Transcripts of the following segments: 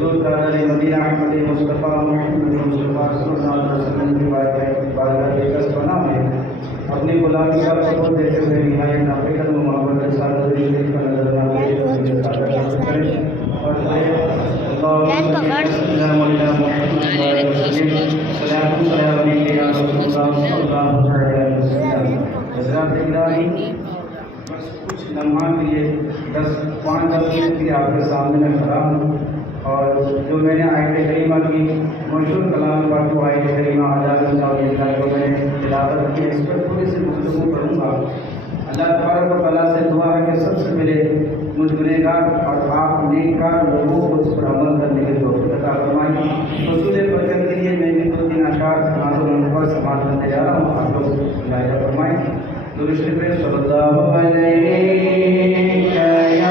حضور تعالی مدینہ احمد مصطفیٰ محمد مصطفیٰ صلی اللہ علیہ وسلم کی بارگاہ قدس پناہ میں اپنی غلامی کا قبول دیتے ہوئے نہایت نافرمان و محبت کے ساتھ شریف کا نظرانہ کریں اور اللہم صلی اللہ علیہ محمد وسلم سلام علیہ یا رسول اللہ صلی اللہ علیہ وسلم. حضرات الہی بس کچھ لمحات کے لیے 5-10 منٹ کے آپ کے سامنے میں کھڑا ہوں اور جو میں نے آیت کریمہ کی مشہور کلام پاک کو آیت کریمہ آزاد اللہ کو میں نے تلاوت کی اس پر تھوڑی سی گفتگو کروں گا. اللہ تبارک و تعالیٰ سے دعا ہے کہ سب سے پہلے مجھ گنہگار اور آپ نیکار لوگوں کو اس پر عمل کرنے کے توفیق عطا فرمائیں. حصول برکت کے لیے میں بھی 2-3 اشعار نازل پر سماعت کرنے جا رہا ہوں. آپ لوگ عنایت فرمائیں. درود شریف صلی اللہ علیہ یا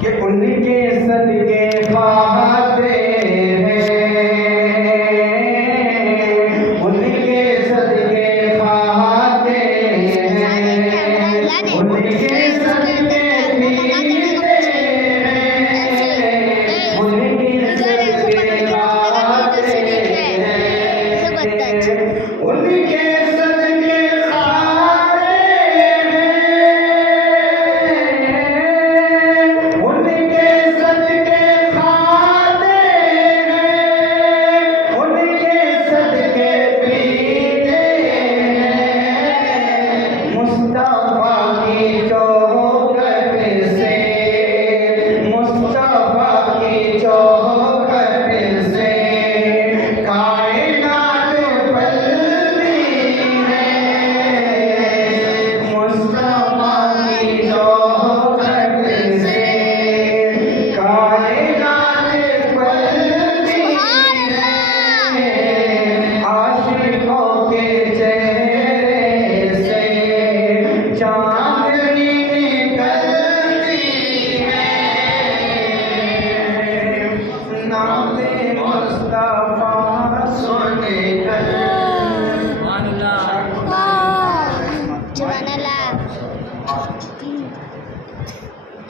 کہ ان کے صدقے پاتے ہیں، ان کے صدقے پاتے ہیں، ان کے صدقے پیتے ہیں، ان کے صدقے پاتے ہیں، ان کے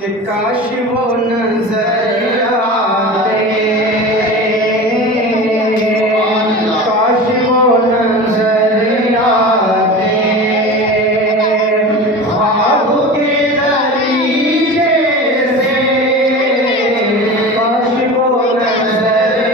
کہ کاش وہ نظر آتے، کاش وہ نظر آتے، خواب کے دریچے سے کاش وہ نظر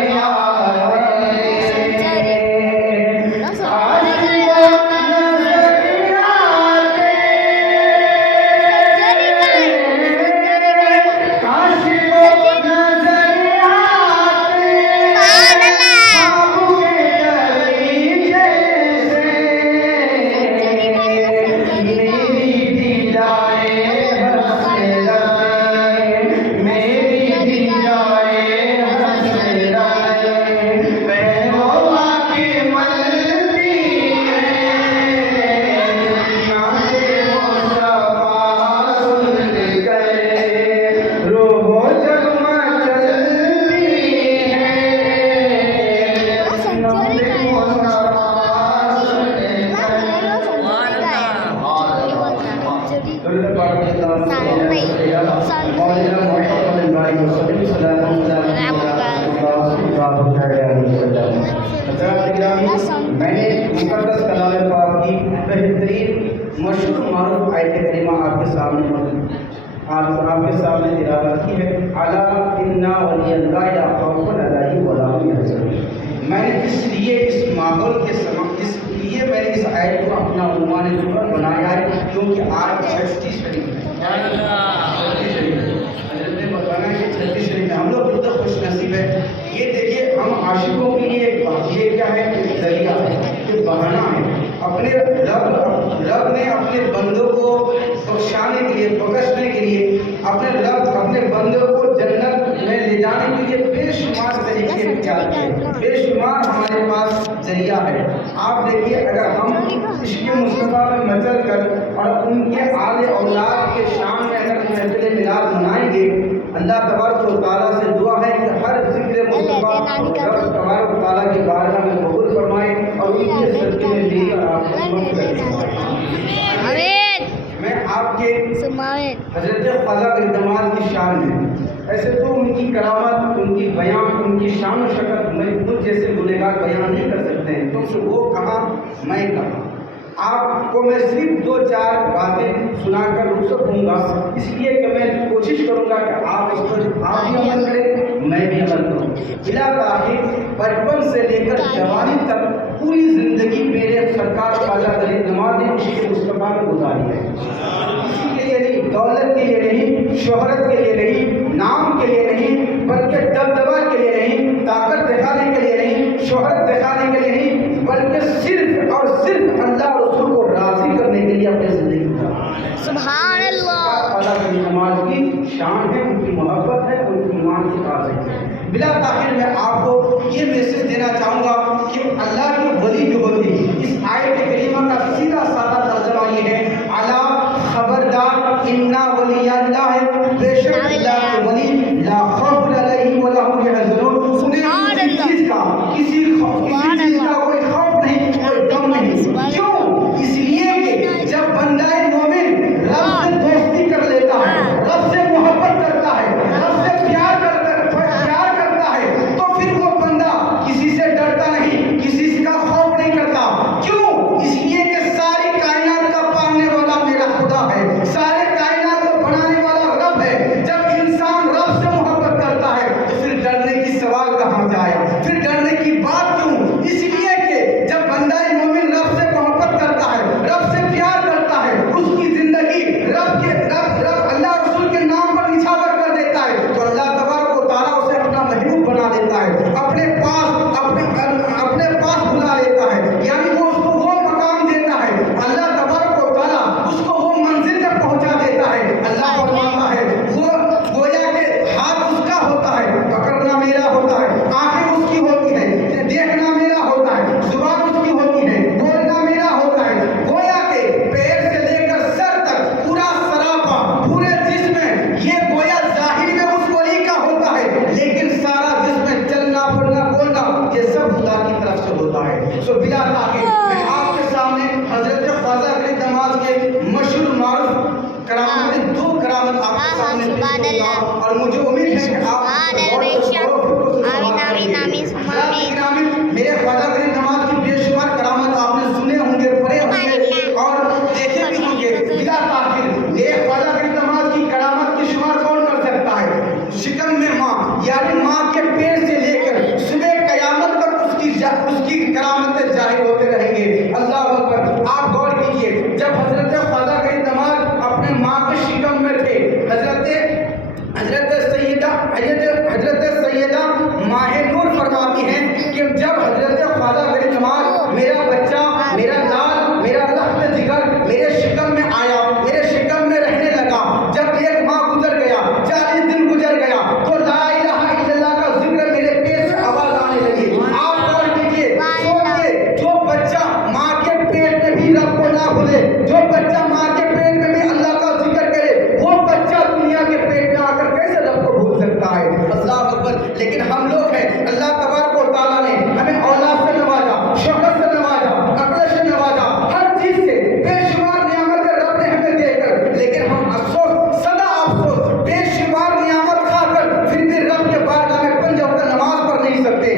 میں نے مقدس کلام پاک کی بہترین مشہور معروف آیت کریمہ آپ کے سامنے تلاوت کی ہے. الا ان ولی اللہ لا خوف علیہم ولا هم يحزنون. میں نے اس لیے اس ماحول کے اس لیے میں نے اس آیت کو اپنا عنوان ذکر بنایا ہے کیونکہ آج 36 شریف ہے. حضرت نے بتانا کہ 36 شریف ہے. ہم لوگ بہت خوش نصیب ہے. یہ دیکھیے ہم عاشقوں کے لیے یہ کیا ہے؟ ذریعہ ہے، یہ بہانہ ہے. اپنے رب نے اپنے بندوں کو بخشانے کے لیے، بخشنے کے لیے اپنے بندوں کو جنت میں لے جانے کے لیے بے شمار طریقے اختیار کیے، بے شمار ہمارے پاس ذریعہ ہے. آپ دیکھیے اگر ہم عشق مصطفیٰ میں مچل کر اور ان کے آل اولاد کے شان میں اگر محفل میلاد منائیں گے، اللہ تبارک و تعالیٰ سے دعا ہے کہ ہر ذکر مصطفیٰ رب تبارک و تعالیٰ کی بارگاہ میں قبول فرمائے اور ان کے صدقے میں میری اور آپ کو مغفرت فرمائے. میں آپ کے حضرت خواجہ فرید کی شان میں ایسے تو ان کی کرامت، ان کی بیان، ان کی شان و شکل مجھ جیسے گنہگار بیان نہیں کر سکتے ہیں، کیونکہ وہ کہاں میں کہاں. آپ کو میں صرف 2-4 باتیں سنا کر رخصت ہوں گا، اس لیے کہ میں کوشش کروں گا کہ آپ اس پر آپ بھی عمل کریں، میں بھی عمل کروں. بلا تاخیر بچپن سے لے کر جوانی تک پوری زندگی میرے سرکار خواجہ فرید نے عشق مصطفیٰ میں گزاری ہے. کسی کے لیے نہیں، دولت کے لیے نہیں، شہرت کے لیے نہیں، نام کے لیے نہیں، بلکہ دبدبہ کے لیے نہیں، طاقت دکھانے کے لیے نہیں، شہرت دکھانے کے لیے نہیں، بلکہ صرف اور صرف اللہ اور رسول کو راضی کرنے کے لیے اپنی زندگی گزاری. سبحان اللہ. خواجہ فرید نواز کی شان ہے، ان کی محبت ہے، ان کی ایمان کی تعظیم ہے. بلا تاخیر میں آپ کو یہ میسج دینا چاہوں گا کہ اللہ کی ولی جو ہوتی ہے، اس آیت کریمہ کا سیدھا سادہ ترجمہ یہ ہے: الا خبردار، انا ولی اللہ ہے، بے شک اللہ کے ولی لا خوف علیہم ولا هم يحزنون. سنیں کسی چیز کا کوئی خوف نہیں، کوئی غم نہیں. کیوں؟ اس لیے کہ جب بندہ مومن رب سے دوستی کر لیتا ہے، رب سے محبت کرتا ہے، رب سے پیار کرتا ہے، تو پھر وہ بندہ کسی سے ڈرتا نہیں، کسی کا خوف نہیں کرتا. کیوں؟ اس لیے کہ ساری کائنات کا پالنے والا میرا خدا ہے، سارے کائنات کو بنانے والا رب ہے. جب انسان رب سے محبت کرتا ہے تو پھر ڈرنے کی سوال کہاں جائے، پھر ڈرنے کی بات کیوں؟ اس لیے کہ جب بندہ مومن رب سے محبت کرتا ہے، رب سے پیار کرتا ہے، اس کی زندگی رب اللہ رسول کے نام پر نچھاور کر دیتا ہے، تو اللہ تبارک و تعالیٰ اسے اپنا محبوب بنا دیتا ہے، اپنے پاس بلا لیتا ہے. یعنی وہ اس کو وہ مقام دیتا ہے، اللہ تبارک و تعالیٰ اس کو وہ منزل تک پہنچا دیتا ہے. اللہ فرماتا ہے وہ گویا کہ ہاتھ اس کا ہوتا ہے، پکڑنا میرا ہوتا ہے، آنکھیں اس کی ہوتی ہے، دیکھنا میرا ہوتا ہے، زبان اس کی ہوتی ہے، بولنا میرا ہوتا ہے. گویا کہ پیر سے لے کر سر تک پورا سراپا پورے جسم میں یہ گویا ظاہر میں اس ولی کا ہوتا ہے، لیکن سارا جسم میں چلنا پھرنا بولنا یہ سب خدا کی طرف سے ہوتا ہے. سو بلا تاخیر میں آپ کے سامنے حضرت خواجہ فرید نواز کے مشہور معروف کرامت 2 کرامت آپ کے سامنے پیش کروں گا، اور مجھے امید ہے کہ آپ میرے خواجہ فرید نواز کی بے شمار کرامت آپ نے سنے ہوں گے، پڑھے ہوں گے اور دیکھے بھی ہوں گے. بلا تاخیر میرے خواجہ فرید نواز کی کرامت کی شمار کون کر سکتا ہے؟ شکم میں ماں، یعنی ماں کے پیٹ سے لے کر صبح قیامت تک اس کی کرامتیں ظاہر ہوتے رہیں گے. اللہ اکبر. آپ غور کیجیے، جب حضرت خواجہ فرید نواز اپنے ماں کے شکم میں تھے، حضرت سیدہ ماہ نور فرماتی ہیں کہ جب حضرت خواجہ فرید نواز میرا بچہ، میرا لال، میرا لحم جگر میرے شکم میں آیا، میرے شکم میں رہنے لگا، جب 1 ماہ گزر گیا، 40 دن گزر گیا، تو لا الہ الا اللہ کا ذکر میرے پیٹ سے آواز آنے لگی. آپ غور کیجیے، سوچیے، جو بچہ ماں کے پیٹ میں بھی رب کو نہ بھولے، جو بچہ ماں کے پیٹ میں بھی اللہ کا ذکر کرے، وہ بچہ دنیا کے پیٹ میں آ کر کیسے رب کو بھول سکتا ہے؟ اللہ اکبر. لیکن ہم لوگ ہیں، اللہ تبارک و تعالیٰ نے ہمیں اولاد سے نوازا، شوہر سے نوازا، عقل سے نوازا، ہر چیز سے بے شمار نعمتیں رب نے ہمیں دے کر، لیکن ہم افسوس، سدا افسوس، بے شمار نعمت کھا کر پھر بھی رب کے بارگاہ میں 5 وقت نماز پڑھ نہیں سکتے.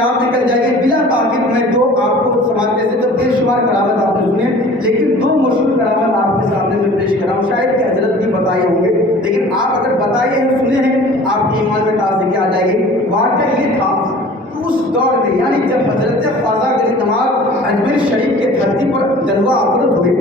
آپ نکل جائیے بلا تاخیر. میں دو آپ کو سماج سے تو بے شمار کرامت آپ نے سنے, لیکن دو مشہور کرامت آپ کے سامنے میں پیش کر رہا ہوں. شاید کہ حضرت بھی بتائے ہوں گے, لیکن آپ اگر بتائے ہیں سنے ہیں آپ کے ایمان میں تازگی آ جائے گی. واقعہ یہ تھا اس دور میں, یعنی جب حضرت خواجہ غریب نواز اجمیر شریف کے دھرتی پر جلوہ افروز ہوئے,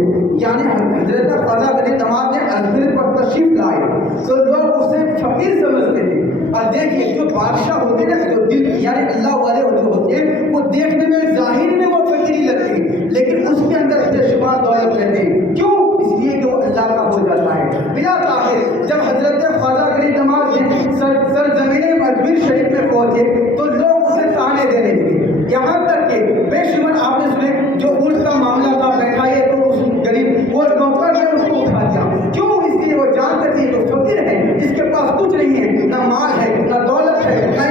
یعنی حضرت خواجہ غریب نواز نے اجمیر پر تشریف لائے, تو لوگ اسے فقیر سمجھتے تھے. اور دیکھیے جو بادشاہ ہوتے ہیں جو دل یعنی اللہ والے جو ہوتے ہیں وہ دیکھنے میں ظاہر میں وہ فقیری لگتے ہیں, لیکن اس کے اندر بے شمار دولت رہتے ہیں. کیوں؟ اس لیے کہ وہ اللہ کا ہو جاتا ہے. بلا تاخیر جب حضرت خواجہ غریب نواز سرزمین اجمیر شریف میں پہنچے تو لوگ اسے تانے دینے لگے, یہاں تک کہ بے شمار آپ نے سنے جو اونٹ کا معاملہ تھا بیٹھائیے تو اس غریب وہ نوکر نے اس کو اٹھا دیا. کیوں؟ اس لیے وہ جانتے تھے جو فقیر ہے, اس کے پاس کچھ نہیں ہے, نہ مال ہے نہ دولت ہے, نہ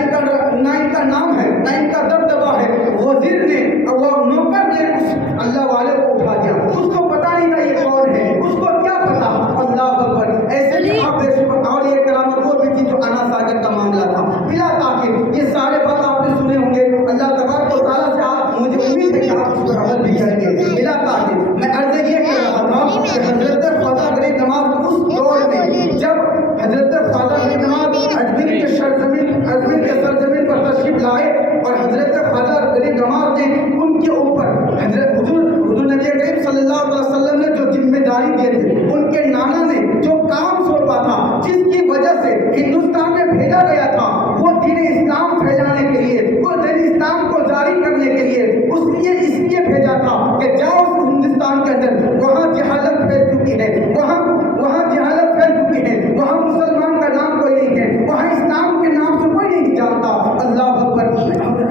ان کا نام ہے نہ ان کا دبدبا ہے. وزیر نے وہ نوکر نے اس اللہ والے کو اٹھا دیا. اس کو پتا نہیں تھا یہ کون ہے, اس کو کیا پتا. اللہ اکبر. ایسے ہی آپ بے شمار اور یہ کرامت وہ بھی تھی جو انا ساگر کا معاملہ تھا. بلا تاخیر یہ سارے بات آپ نے سنے ہوں گے. اللہ تبارک و تعالیٰ سے آپ مجھے امید ہے کہ آپ اس پر عمل بھی کریں گے. بلا تاخیر میں عرض یہ کر رہا تھا کہ حضرت خواجہ غریب نواز اس دور میں جب حضرت خواجہ غریب نواز اجمیر کے سرزمین پر تشریف لائے اور حضرت خواجہ غریب نواز نے ان کے اوپر حضرت حضور نبی کریم صلی اللہ علیہ وسلم نے جو ذمہ داری دیے تھے, ان کے نانا نے جو کام سونپا تھا جس کی وجہ سے ہندوستان میں بھیجا گیا تھا وہ دین اسلام پھیلانے کے لیے, وہ دین اسلام کو جاری کرنے کے لیے اس لیے بھیجا تھا کہ جاؤ ہندوستان کے اندر وہاں جہالت پھیل چکی ہے, وہاں جہالت پھیل چکی ہے, وہاں مسلمان کا نام کوئی نہیں ہے, وہاں اسلام کے نام سے کوئی نہیں جانتا. اللہ اکبر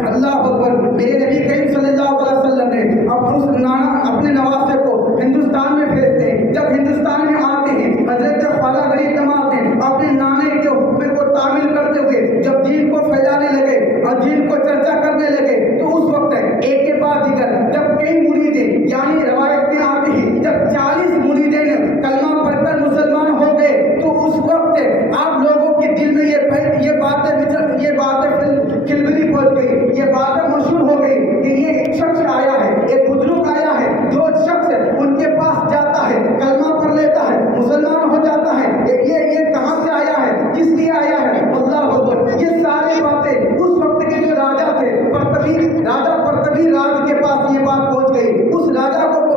اللہ اکبر. میرے نبی کریم صلی اللہ علیہ وسلم نے اپنے نواسے کو ہندوستان میں بھیجتے ہیں. جب ہندوستان میں آتے ہیں حضرت خواجہ غریب نواز نے اپنے نانے کے حکم کو تعمیل کرتے ہوئے جب دین کو پھیلانے لگے اور دین کو چرچا کرنے لگے تو اس وقت ایک کے بعد دیگر جب کئی مریدیں یعنی روایت میں آتے ہیں جب 40 مریدیں کلمہ پڑھ کر مسلمان ہو گئے تو اس وقت آپ لوگوں کے دل میں یہ باتیں کھلبلی پہنچ گئی, یہ باتیں مشہور ہو گئی کہ یہ ایک شخص آیا ہے, ایک بزرگ آیا ہے, جو شخص ان کے پاس جاتا ہے کلمہ پڑھ لیتا ہے مسلمان ہو جاتا ہے. یہ کہاں سے آیا ہے, کس لیے آیا ہے. اللہ اکبر. یہ ساری باتیں اس وقت کے جو راجا تھے راجا پرتبی راج کے پاس یہ بات پہنچ گئی. اس راجا کو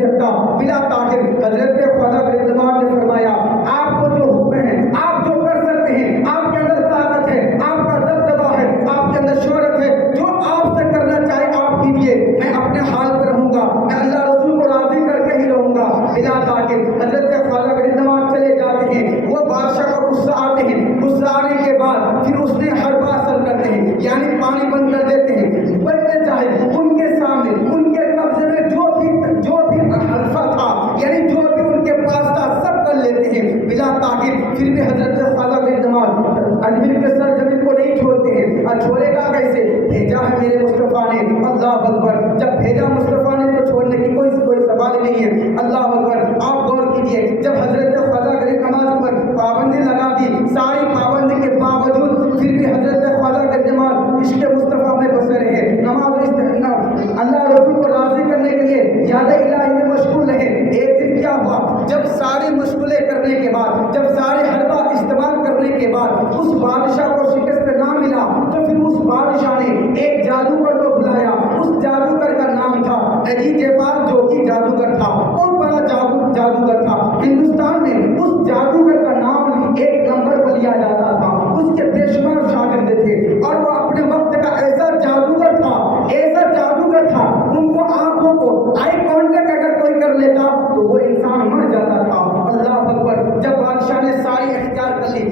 सकता। बिला ताखिर हजरत ख्वाजा फरीदुद्दीन ने फरमाया, आपको जो हुक्म है, आप जो कर सकते हैं, आपके अंदर ताकत है, आपका दबदबा है, आपके अंदर शोहरत है, जो आपसे करना चाहे आप कीजिए, मैं अपने हाल पर रहूंगा, मैं अल्लाह रसूल को राजी करके ही रहूंगा। बिला ताखिर हजरत ख्वाजा फरीदुद्दीन चले जाते हैं। वो बादशाह को गुस्सा आते हैं, गुस्सा आने के बाद फिर उसने हरबा असर करते हैं, यानी पानी बंद कर देते हैं। पहले चाहे उनके सामने उनके कब्जे में जो भी हल्फा था, यानी जो भी उनके पास था, सब कर लेते हैं बिला ताखिर। फिर भी हजरत ख्वाजा फरीदुद्दीन अजमेर के सर जमीन को नहीं छोड़ते हैं। और छोड़ेगा कैसे? भेजा है मेरे मुस्तफा ने, अल्लाह अकबर। जब भेजा मुस्तफा ने तो छोड़ने की कोई सवाल ही नहीं है। अल्लाह अकबर। आप गौर कीजिए, जब हजरत ख्वाजा गरीब नमाज पर पाबंदी लगा दी, सारी पाबंदी के बावजूद फिर भी हजरत ख्वाजा गरीब इश्क़ मुस्तफा में बसे रहे। नमाज अल्लाह रसूल को राजी करने के लिए ज़्यादा इलाही में मशगूल रहे। एक दिन क्या हुआ, जब सारी मुश्किलें करने के बाद, जब सारे हरबा इस्तेमाल करने के बाद उस बादशाह को शिकस्त ना मिला, तो फिर उस बादशाह ने एक जादूगर को बुलाया। उस जादूगर का नाम था अजीजेबाल, जो कि जादूगर था, बहुत बड़ा जादूगर था। हिंदुस्तान में उस जादूगर का नाम एक नंबर पर लिया जाता था। उसके बेशुमार शागिर्द थे और वो अपने वक्त का ऐसा जादूगर था, ऐसा जादूगर था, उनको आंखों को आई कांटेक्ट अगर कोई कर लेता तो वो इंसान मर जाता था। अल्लाह अकबर। जब बादशाह ने सारी इख्तियार कर ली,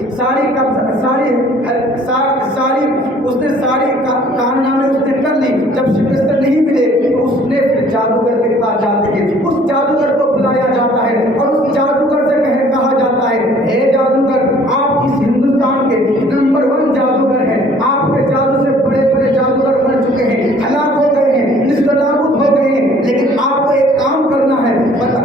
उसने सारी कारनामे उसने कर ली, जब शिकस्त नहीं मिले तो उसने फिर जादूगर के पास जाते हैं, उस जादूगर को बुलाया जाता है और उस जादूगर से कहा जाता है, हे जादूगर, आप इस हिंदुस्तान के नंबर 1 जादूगर हैं, आपके जादू से बड़े बड़े जादूगर मर चुके हैं, हलाक हो गए हैं, निस्तानाबूद हो गए हैं, लेकिन आपको एक काम करना है।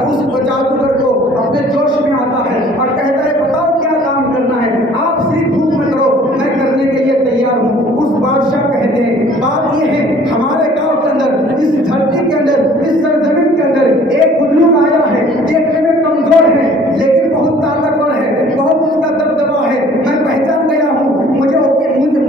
उस जादूगर को अपने जोश में आता है और कहता है, बताओ क्या काम करना है, आप सिर्फ हुक्म करो, मैं करने के लिए तैयार हूँ। उस बादशाह कहते हैं, बात ये है, हमारे गांव के अंदर, इस धरती के अंदर, इस सरजमीन के अंदर एक बुजुर्ग आया है, देखने में कमजोर है लेकिन बहुत ताकतवर है, बहुत उसका दबदबा है, मैं पहचान गया हूँ,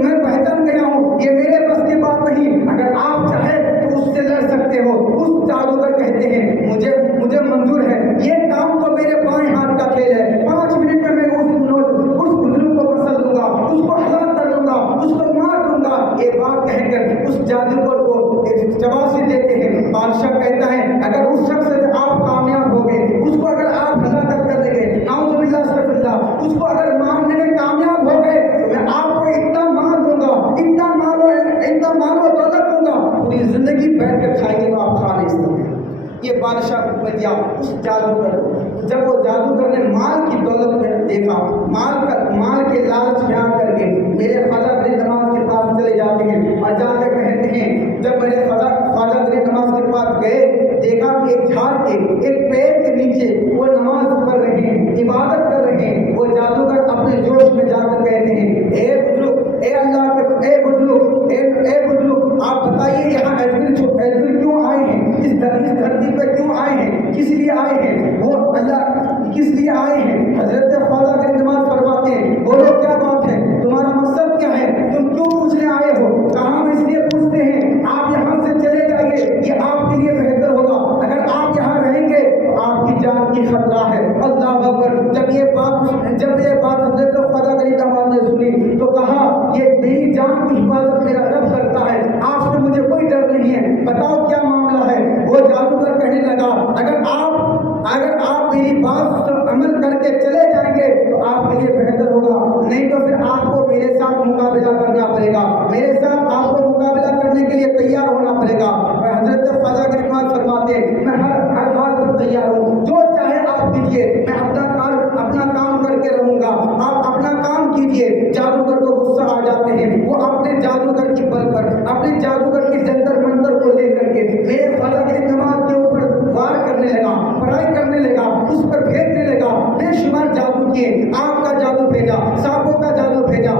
मैं पहचान गया हूँ, ये मेरे बस की बात नहीं, अगर आप चाहे तो उससे लड़ सकते हो। उस जादूगर कहते हैं, मुझे मंजूर है, ये काम तो मेरे बाएं हाथ का खेल है, 5 मिनट में मैं उस बुजुर्ग को पसंद दूंगा, उसको हलाक कर दूंगा, उसको मार दूंगा। ये बात कहकर उस जादूगर को एक शाबाशी देते हैं। बादशाह कहता है, अगर उस शख्स से आप कामयाब हो गए, उसको अगर आप हलाकत कर देंगे, नाउज़ुबिल्लाह अस्तगफिरुल्लाह, उसको अगर मारने में कामयाब हो गए तो मैं आपको इतना मार दूंगा, इतना मालो दौलत दूंगा, पूरी जिंदगी बैठ कर खाएंगे तो आप खा नहीं सकते। ये बादशाह को दिया उस जादूगर को। जब वो जादूगर ने माल की दौलत में देखा, माल के लालच में आकर के मेरे ख्वाजा फरीदुद्दीन के पास चले जाते हैं और जाकर कहते हैं, जब मेरे ख्वाजा फरीदुद्दीन के पास गए, देखा कि एक झाड़ के एक पेड़ के नीचे वो नमाज पढ़ रहे हैं, इबादत कर रहे हैं। वो जादूगर अपने जोश में जाकर कहते हैं, ए बुजुर्ग, ए अल्लाह के ए बुजुर्ग, आप बताइए यहाँ अजमेर क्यों आए हैं, इस धरती पे क्यों आए हैं, किस लिए आए हैं, वो अल्लाह किस लिए आए हैं। हजरत ख्वाजा फरीदुद्दीन फरमाते हैं, बोलो क्या बात है, तुम्हारा मकसद क्या है, तुम क्यों पूछने आए हो। कहा, हम इसलिए पूछते हैं, आप यहाँ से चले जाइए, ये आपके लिए बेहतर होगा, अगर आप यहाँ रहेंगे तो आपकी जान की खतरा है। अल्लाह अकबर। जब ये बात हजरत ख्वाजा फरीदुद्दीन ने सुनी तो कहा, ये मेरी जान की हिफाजत मेरा रब करता है, आपसे मुझे कोई डर नहीं है, बताओ क्या मामला है। वो जादूगर कहने लगा, अगर आप मेरी बात पर अमल करके चले जाएंगे तो आपके लिए बेहतर होगा, नहीं तो फिर आपको मेरे साथ मुकाबला करना पड़ेगा, मेरे साथ आपको मुकाबला करने के लिए तैयार होना पड़ेगा। हजरत ख्वाजा फरीदुद्दीन फरमाते, मैं हर हाल पर तैयार हूँ, जो चाहे आप कीजिए, मैं अपना काम करके रहूंगा, आप अपना काम कीजिए। जादूगर को गुस्सा आ जाते हैं, वो अपने जादूगर की बल पर, अपने जादूगर की जंतर मंतर को लेकर के मेरे ख्वाजा फरीदुद्दीन के ऊपर वार करने लगा, पढ़ाई करने लगा, उस पर फेंकने लगा, बेशुमार जादू किए, आग का जादू भेजा, सांपों का जादू भेजा,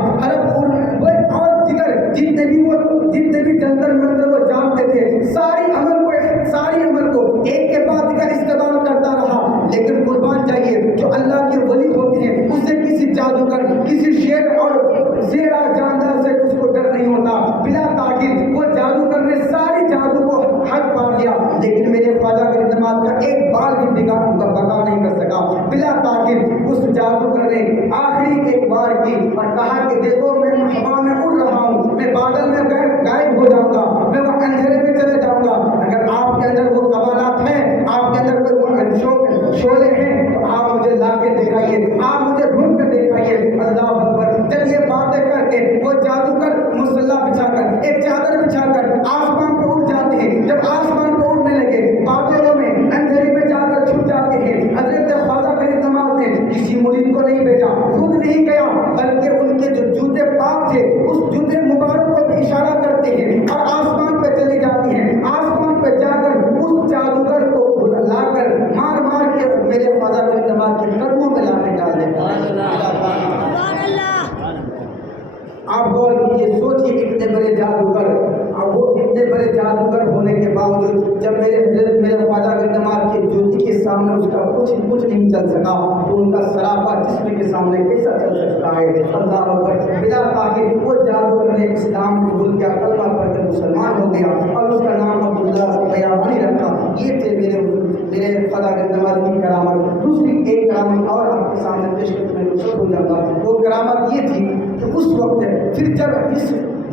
और दिगर जितने भी जंतर मंतर वो जानते थे, सारी अमल को एक के बाद एक इस्तेमाल करता रहा। लेकिन कुर्बान चाहिए, जो अल्लाह के वली होते हैं, उससे किसी जादूगर, किसी शेर जानदार से उसको डर नहीं होता। बिला ताकीद वो जादूगर ने सारी जादू को हक पा लिया, लेकिन मेरे ख्वाजा फरीदुद्दीन का एक जादूगर ने आखिरी एक बार की और कहा कि देखो मैं हवा में उड़ रहा हूँ, मैं बादल में गायब हो जाऊंगा, मैं वो अंधेरे में चले जाऊंगा। अगर आपके अंदर वो कमालात हैं, आपके अंदर कोई शोले हैं, तो आप मुझे ला के दिखाइए, आप मुझे ढूंढ कर दिखाइए। अल्लाह अकबर। जब ये बातें करके वो जादूगर मुसल्ला बिछाकर, एक चादर बिछाकर आसमान पर उड़ जाते हैं। जब आसमान पर उड़ने लगे, बादलों में अंधेरे में जाकर छुप जाते हैं। हजरत ख्वाजा फरीद ने किसी मुरीद को नहीं भेजा, खुद नहीं गया, बल्कि उनके जो जूते पाक थे उस जूते मुबारक को भी इशारा करते हैं और आसमान पे चली जाती हैं। आसमान पे जाकर उस जादूगर को लाकर मार मार के मेरे ख्वाजा फरीद के कदमों में लाके डाल देता है। आप गौर कीजिए, सोचिए कितने बड़े जादूगर, और वो इतने बड़े जादूगर होने के बावजूद जब मेरे ख्वाजा के ज्योति के सामने उसका कुछ नहीं चल सका, तो उनका सरापा जिस्म के सामने कैसा चल सकता है। अल्लाह अकबर। बिला ताक़िद वो जादूगर ने इस्लाम कबूल किया, कलमा पढ़कर मुसलमान हो गया और उसका नाम अब्दुल्लाह बयानी रखा। ये थे मेरे ख्वाजा की करामत। दूसरी एक करामत और आपके सामने पेश करने को सब हो जाता। वो करामत ये थी कि उस वक्त फिर जब इस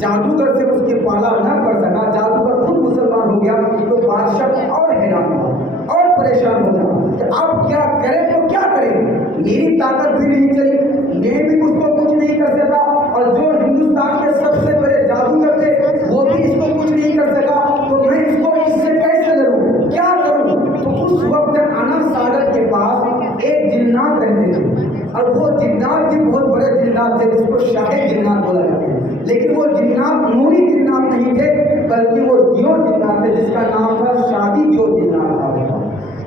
जादूगर से उसके पाला न कर सका, जादूगर खुद मुसलमान हो गया, तो बादशाह और हैरान हुआ और परेशान हो गया कि अब क्या करें, तो क्या करें, मेरी ताकत भी नहीं चली, मैं भी उसको कुछ नहीं कर सका, और जो हिंदुस्तान के सबसे बड़े जादूगर थे वो भी इसको कुछ नहीं कर सका, तो मैं इसको इससे कैसे लड़ूं, क्या करूं। तो उस वक्त आना सागर के पास एक जिन्नात रहते थे, और वो जिन्नात भी बहुत बड़े जिन्नात थे, जिसको शाही जिन्नात बोला जाता है। लेकिन वो जिन्नात नूरी जिन्नात नहीं थे, बल्कि वो दियो जिन्नात थे, जिसका नाम था शादी दियो जिन्नात था।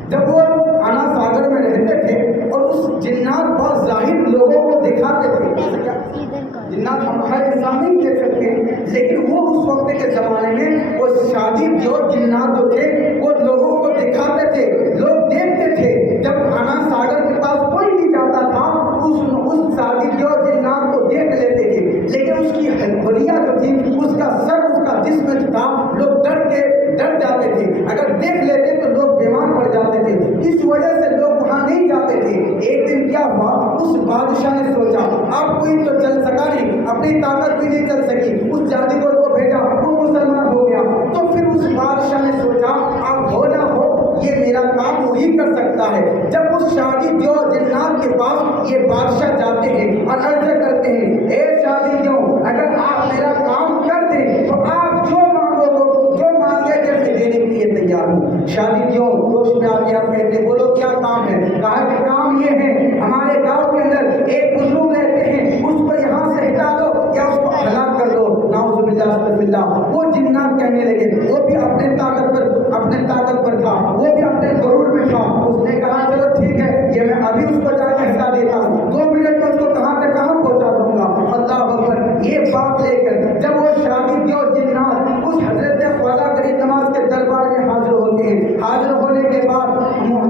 जब वो आना सागर में रहते थे और उस जिन्नात बहुत जाहिर लोगों को दिखाते थे, जिन्नात हम हर इंसान नहीं देख सकते, लेकिन वो उस वक्त के ज़माने में वो शादी दियो जिन्नात जो थे वो लोगों को दिखाते थे, लोग देखते थे। जब आना सागर के पास कोई नहीं जाता था, उस शादी दियो जिन्नात को देख लेते थे, लेकिन उसकी हलिया जो थी, उसका सर, उसका जिस्म था, लोग डर जाते थे। अगर देख लेते तो लोग बीमार पड़ जाते थे, इस वजह से लोग वहाँ नहीं जाते थे। एक दिन क्या हुआ, उस बादशाह ने सोचा अब कोई तो चल सका नहीं, अपनी ताकत भी नहीं चल सकी, उस जादूगर को भेजा, वो मुसलमान हो गया। तो फिर उस बादशाह ने सोचा अब हो ना हो, ये मेरा काम वही कर सकता है। जब उस शादी दियो जिन्नात के पास ये बादशाह जाते हैं और अर्ज करते हैं, ए शादी दियो, अगर आप मेरा काम कर दें तो आप जो मांगो, जो मांगे जैसे देने के लिए तैयार हूँ। शादी दियो जोश में आके आप कहते, बोलो क्या काम है। कहा कि काम ये है, हमारे गांव के अंदर एक बुजुर्ग रहते हैं, उसको यहाँ से हटा दो या उसको हलाक कर दो। नाउज़ुबिल्लाह अस्तग़फिरुल्लाह। वो जिन्नात कहने लगे, वो भी अपने ताकत पर था, वो भी अपने गरूर में था। उसने कहा चलो ठीक है, ये मैं अभी उसको जाके हटा देता हूँ, 2 मिनट में उसको कहाँ से कहाँ पहुँचा दूंगा। अल्लाह अकबर। ये बात लेकर जब वो शादी दियो जिन्नात उस हजरत ख्वाजा फरीद के दरबार में हाजिर होते हैं, हाजिर होने के बाद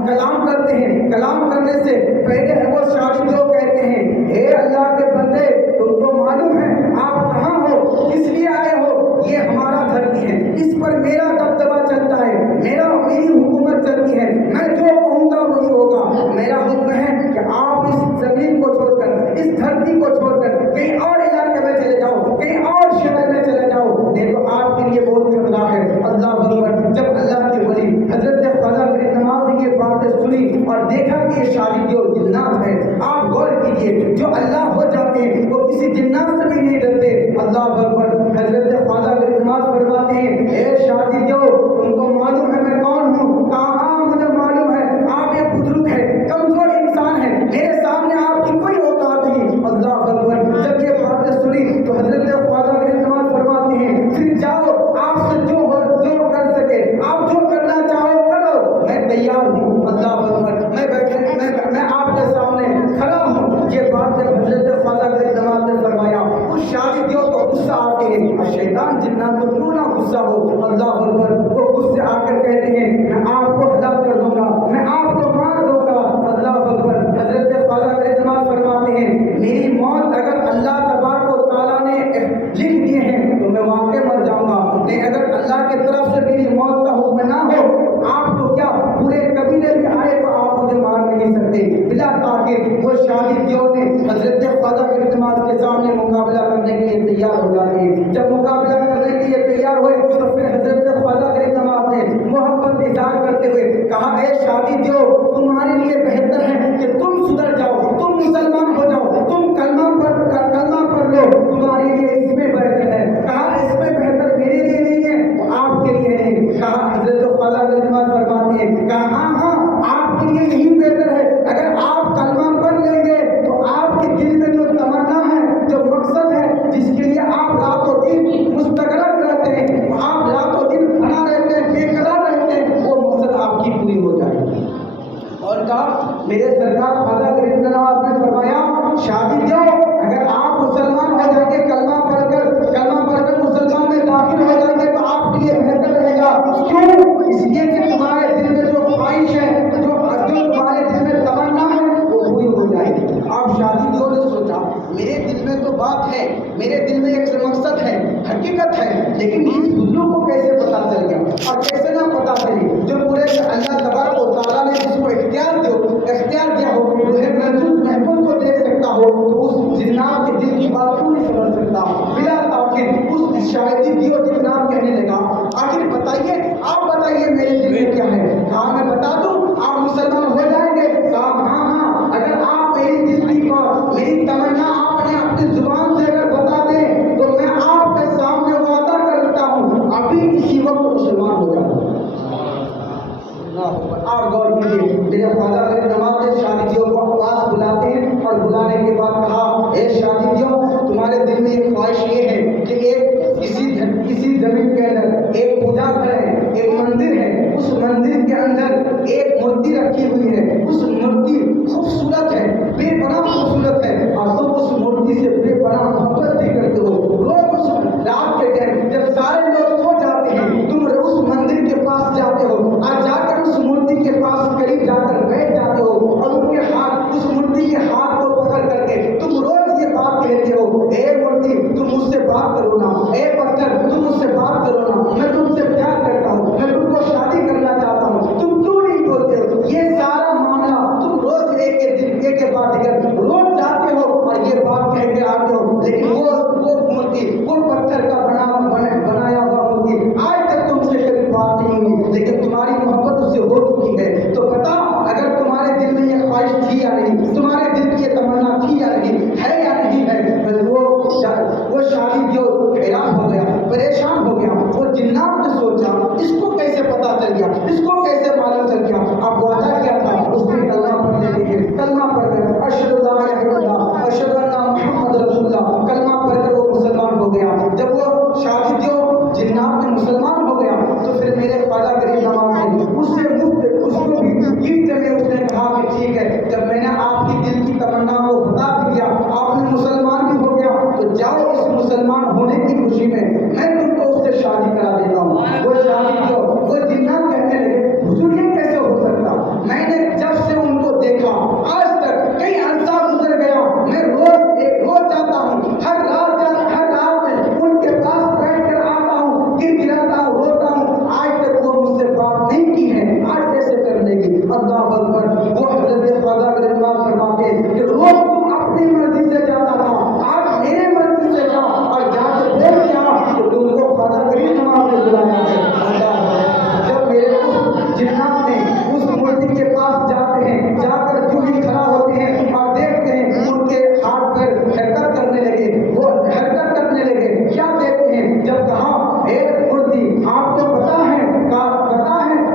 कलाम करते हैं। कलाम करने से पहले वो शादी दियो कहते हैं, हे अल्लाह के बंदे, तुमको मालूम है आप कहाँ हो, किस लिए आए हो, ये हमारा धरती है, इस पर मेरा दबदबा चलता है, मेरी हुकूमत चलती है, मैं जो कहूँगा वही होगा। मेरा हुक्म है कि आप इस जमीन को छोड़कर, इस धरती को छोड़कर कहीं और इलाके में चले जाओ, कहीं और शहर में चले जाओ, नहीं तो आपके लिए बहुत खतरा है। अल्लाह अकबर। जब अल्लाह के वली हजरत ख्वाजा फरीद ने ये बातें सुनी और देखा कि ये शादी जो जिन्नात है, आप गौर कीजिए, जो अल्लाह हो जाते हैं वो किसी जिन्नात से भी नहीं डरते। अल्लाह अकबर। हजरत ख्वाजा फरीद फरमाते हैं, ए शादी जो, तुमको मालूम है मैं कौन हूँ। कहा मुझे मालूम है, आप एक बुजुर्ग है, कमजोर इंसान है, मेरे सामने आपकी कोई औकात नहीं। अल्लाह अकबर। जब ये बातें सुनी तो हजरत ख्वाजा फरमाते हैं, फिर जाओ, आपसे जो कर सके, आप जो करना चाहो करो, मैं तैयार हूँ। अल्लाह अकबर। मैं आपके सामने खड़ा हूँ। ये बात जब हजरत ख्वाजा ने फरमाया, उस शादी को गुस्सा ताकि वो शादी दियों ने हजरत ख्वाजा के इल्तिमास के सामने मुकाबला करने के लिए तैयार हो जाते हैं। जब मुकाबला करने के लिए तैयार हुए तो फिर हजरत ख्वाजा के इल्तिमास ने मोहब्बत इज़हार करते हुए कहा, ए शादी दियो, तुम्हारे लिए बेहतर है कि तुम सुधर जाओ, तुम मुसलमान हो जाओ, तुम कलमा पढ़ लो, तुम्हारे लिए इसमें बेहतर है। कहा इसमें बेहतर मेरे लिए नहीं है, आपके लिए नहीं। कहा हजरत ख्वाजा के इल्तिमास फरमाते हैं, कहा हाँ आपके लिए यही बेहतर है। अगर आप कलमा पढ़ लेंगे तो आपके दिल में जो तमन्ना है, जो मकसद है, जिसके लिए आप रातों दिन मुस्तगरक रहते हैं, आप रातों दिन खड़ा रहते हैं, बेकरार रहते हैं, वो मकसद आपकी पूरी हो जाएगी। और कहा मेरे सरकार ख्वाजा गरीब नवाज ने फरमाया, शादी दो, अगर आप मुसलमान हो जाएंगे, कलमा पढ़कर मुसलमान में दाखिल हो जाएंगे तो आपके लिए बेहतर रहेगा। क्यों? इसलिए कि तुम्हारे दिल में जो ख्वाहिश है, जो तुम्हारे दिल में तमन्ना है, वो पूरी हो जाएगी। आप शादी दो ने सोचा, मेरे दिल में तो बात है, मेरे दिल में एक मकसद है, हकीकत है, लेकिन इस बुजुर्ग को कैसे पता चल गया और कैसे ना पता चली। जो पूरे अल्लाह तबारक व तआला ने जिसको इख्तियार दिया हो, उसे महफूज को देख सकता हो, तो उस जिन्नात के दिल की बात क्यों नहीं समझ सकता। बिला ताक़िद उस शायदी दियो जिन्नात कहने लगा, आखिर बताइए, आप बताइए मेरे दिल में क्या है। कहा मैं बता दूं, आप मुसलमान हो जाएंगे। कहा हाँ, अगर आप मेरी दिल की बात, मेरी तमन्ना आपने अपनी जुबान से अगर बता दें तो मैं आपके सामने वादा करता हूँ, अभी इसी वक्त मुसलमान हो जाऊंगा। आप गौर कीजिए, मेरे ख्वाजा गरीब नवाज ने शादियों को पास बुलाते हैं और बुलाने के बाद कहा, ए शादियों, तुम्हारे दिल में एक ख्वाहिश ये है कि एक इसी जमीन के अंदर एक पूजा घर है, एक मंदिर है, उस मंदिर के अंदर एक मूर्ति रखी हुई है, उस मूर्ति खूबसूरत है, बेपनाह खूबसूरत है, और तुम उस मूर्ति से बेपनाह मोहब्बत भी करते हो। रोज उस रात के टाइम जब सारे लोग सो जाते हैं, तुम उस मंदिर के पास जाते हो और जाकर उस मूर्ति के पास करीब जाकर बैठ जाते हो और उनके हाथ, उस मूर्ति के हाथ को पकड़ करके तुम रोज ये बात कहते हो, ए मूर्ति तुम मुझसे बात करो ना, ए पत्थर तुम मुझसे बात करो ना, मैं तुमसे प्यार करता हूँ, मैं तुमको शादी करना चाहता हूँ, तुम क्यों नहीं बोलते हो। ये सारा मामला तुम रोज एक के बाद रोज जाते हो और ये बात कह के आते हो, लेकिन वो मूर्ति, वो पत्थर का बनाया हुआ मूर्ति आज तक तुमसे कभी बात नहीं हुई, लेकिन तुम्हारी मोहब्बत उससे हो चुकी है। तो बता, अगर तुम्हारे दिल में ये ख्वाहिश थी या नहीं, तुम्हारे दिल की ये तमन्ना थी या नहीं, है या नहीं है। वो शादी जो हैरान हो गया, परेशान हो गया, वो जिन्नात ने सोचा इसको कैसे पता चल गया, इसको कैसे मालूम चल गया। अब वादा क्या था, उसने कलमा पढ़ने के लिए कलमा पढ़कर अशहदु अल्ला इलाहा इल्लल्लाह अशहदु अन्ना मुहम्मद रसूलुल्लाह कलमा पढ़कर वो मुसलमान हो गया। जब वो शादी जो जिन्नात में मुसलमान हो गया तो फिर मेरे ख्वाजा गरीब नवाज ने उसको भी गिफ्ट में उसने कहा कि ठीक है, जब मैंने आपकी दिल की तमन्ना को बता दिया, आपने मुसलमान भी हो गया, तो जाओ इस मुसलमान होने की खुशी में मैं तुमको उससे शादी करा देता हूँ। वो शादी जो वो जिन्नात कहने लगे, हुजूर ये कैसे हो सकता, मैंने जब से उनको देखा आज तक कई अरसा गुजर गया, मैं रोज जाता हूँ, हर रात में उनके पास बैठ कर आता हूँ, गिड़गिड़ाता हूँ, रोता हूँ, आज तक वो मुझसे बात नहीं की है, आज कैसे कर लेगी। अल्लाह अकबर। वो हज़रत ख्वाजा गरीब नवाज फरमाते हैं कि रोज तुम अपनी मर्जी से जाता था, आज मेरे मर्जी से जाओ और जाके बोल क्या तो तुमको ख्वाजा गरीब नवाज ने बुलाया है। अल्लाह, जब मेरे जिन्नात ने उस मूर्ति के पास जाते हैं, जाकर क्यों ही खड़ा होते हैं और देखते हैं उनके हाथ पर हरकत करने लगे, वो हरकत करने लगे, क्या देखते हैं, जब कहा हे मूर्ति आपको पता है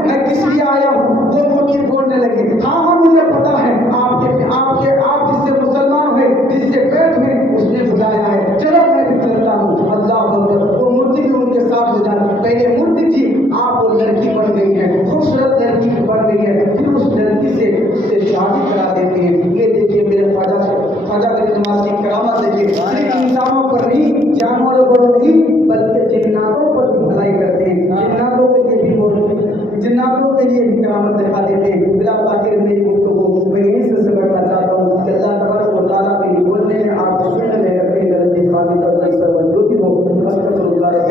मैं किस लिए आया हूँ, वो मूर्ति बोलने लगे हाँ मुझे पता है, आप जिससे मुसलमान हुए, जिससे बैठ हुए, उसने बुलाया है, चलो मैं भी चलता हूँ। अल्लाह वो मूर्ति भी उनके साथ हो जाती, पहले मूर्ति थी, आप वो लड़की बन गई है, खूबसूरत लड़की बन गई है, फिर उस लड़की से उससे शादी करा देते हैं। ये देखिए मेरे ख्वाजा गरीब नवाज की करामत देखिए, सिर्फ इंसानों पर नहीं, जानवरों पर नहीं, बल्कि जिन्नातों पर भी भलाई करते हैं, जिन्नातों के लिए भी करामत दिखा देते हैं। बिला ताक़िर मेरी गुफ्तगू